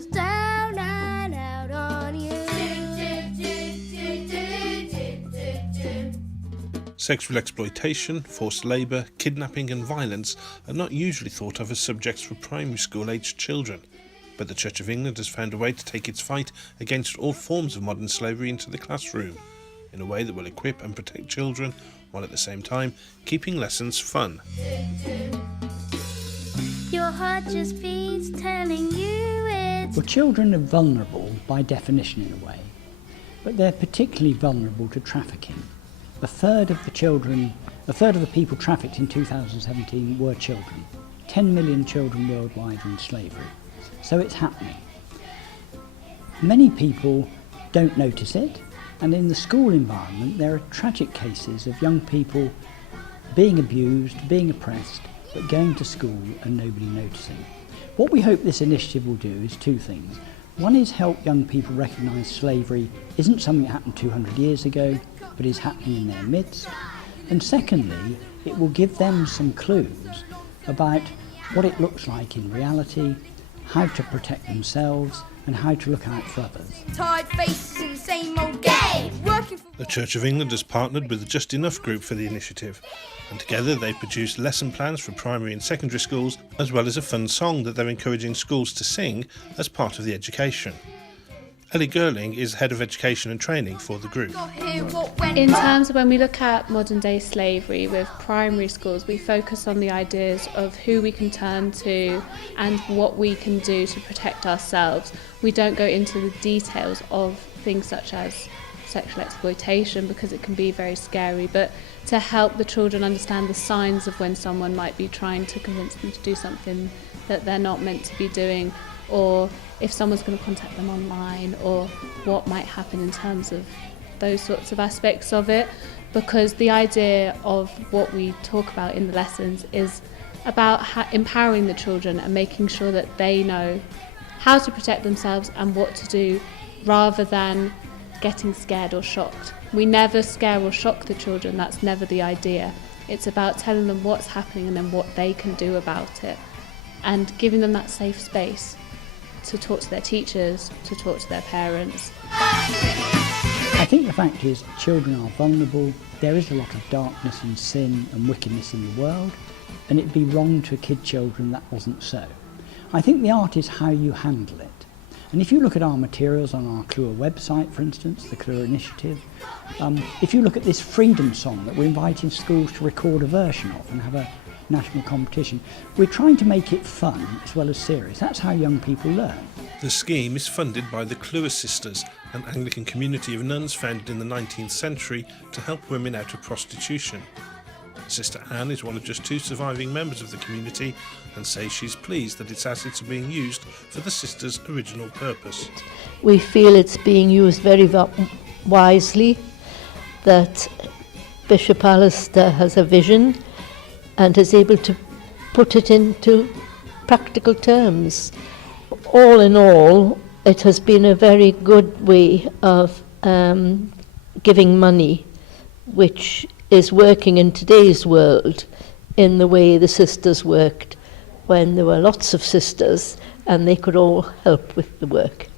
goes down and out on you. Sexual exploitation, forced labour, kidnapping and violence are not usually thought of as subjects for primary school-aged children, but the Church of England has found a way to take its fight against all forms of modern slavery into the classroom, in a way that will equip and protect children, while at the same time keeping lessons fun. Your heart just beats telling you it's... Well, children are vulnerable by definition in a way, but they're particularly vulnerable to trafficking. A third of the people trafficked in 2017 were children. 10 million children worldwide are in slavery. So it's happening. Many people don't notice it, and in the school environment there are tragic cases of young people being abused, being oppressed, but going to school and nobody noticing. What we hope this initiative will do is two things. One is help young people recognise slavery isn't something that happened 200 years ago, but is happening in their midst. And secondly, it will give them some clues about what it looks like in reality, how to protect themselves, and how to look out for others. Tired faces in the same old game. Working for... The Church of England has partnered with the Just Enough group for the initiative, and together they've produced lesson plans for primary and secondary schools, as well as a fun song that they're encouraging schools to sing as part of the education. Ellie Gerling is Head of Education and Training for the group. In terms of when we look at modern day slavery with primary schools, we focus on the ideas of who we can turn to and what we can do to protect ourselves. We don't go into the details of things such as sexual exploitation because it can be very scary, but to help the children understand the signs of when someone might be trying to convince them to do something that they're not meant to be doing, or if someone's going to contact them online, or what might happen in terms of those sorts of aspects of it, because the idea of what we talk about in the lessons is about empowering the children and making sure that they know how to protect themselves and what to do, rather than getting scared or shocked. We never scare or shock the children, that's never the idea. It's about telling them what's happening and then what they can do about it, and giving them that safe space to talk to their teachers, to talk to their parents. I think the fact is children are vulnerable. There is a lot of darkness and sin and wickedness in the world, and it'd be wrong to kid children that wasn't so. I think the art is how you handle it. And if you look at our materials on our Clewer website, for instance, the Clewer initiative, if you look at this freedom song that we're inviting schools to record a version of and have a national competition, we're trying to make it fun as well as serious. That's how young people learn. The scheme is funded by the Clewer sisters, an Anglican community of nuns founded in the 19th century to help women out of prostitution. Sister Anne is one of just 2 surviving members of the community and says she's pleased that its assets are being used for the sisters' original purpose. We feel it's being used very wisely, that Bishop Alistair has a vision and is able to put it into practical terms. All in all, it has been a very good way of giving money, which is working in today's world in the way the sisters worked when there were lots of sisters and they could all help with the work.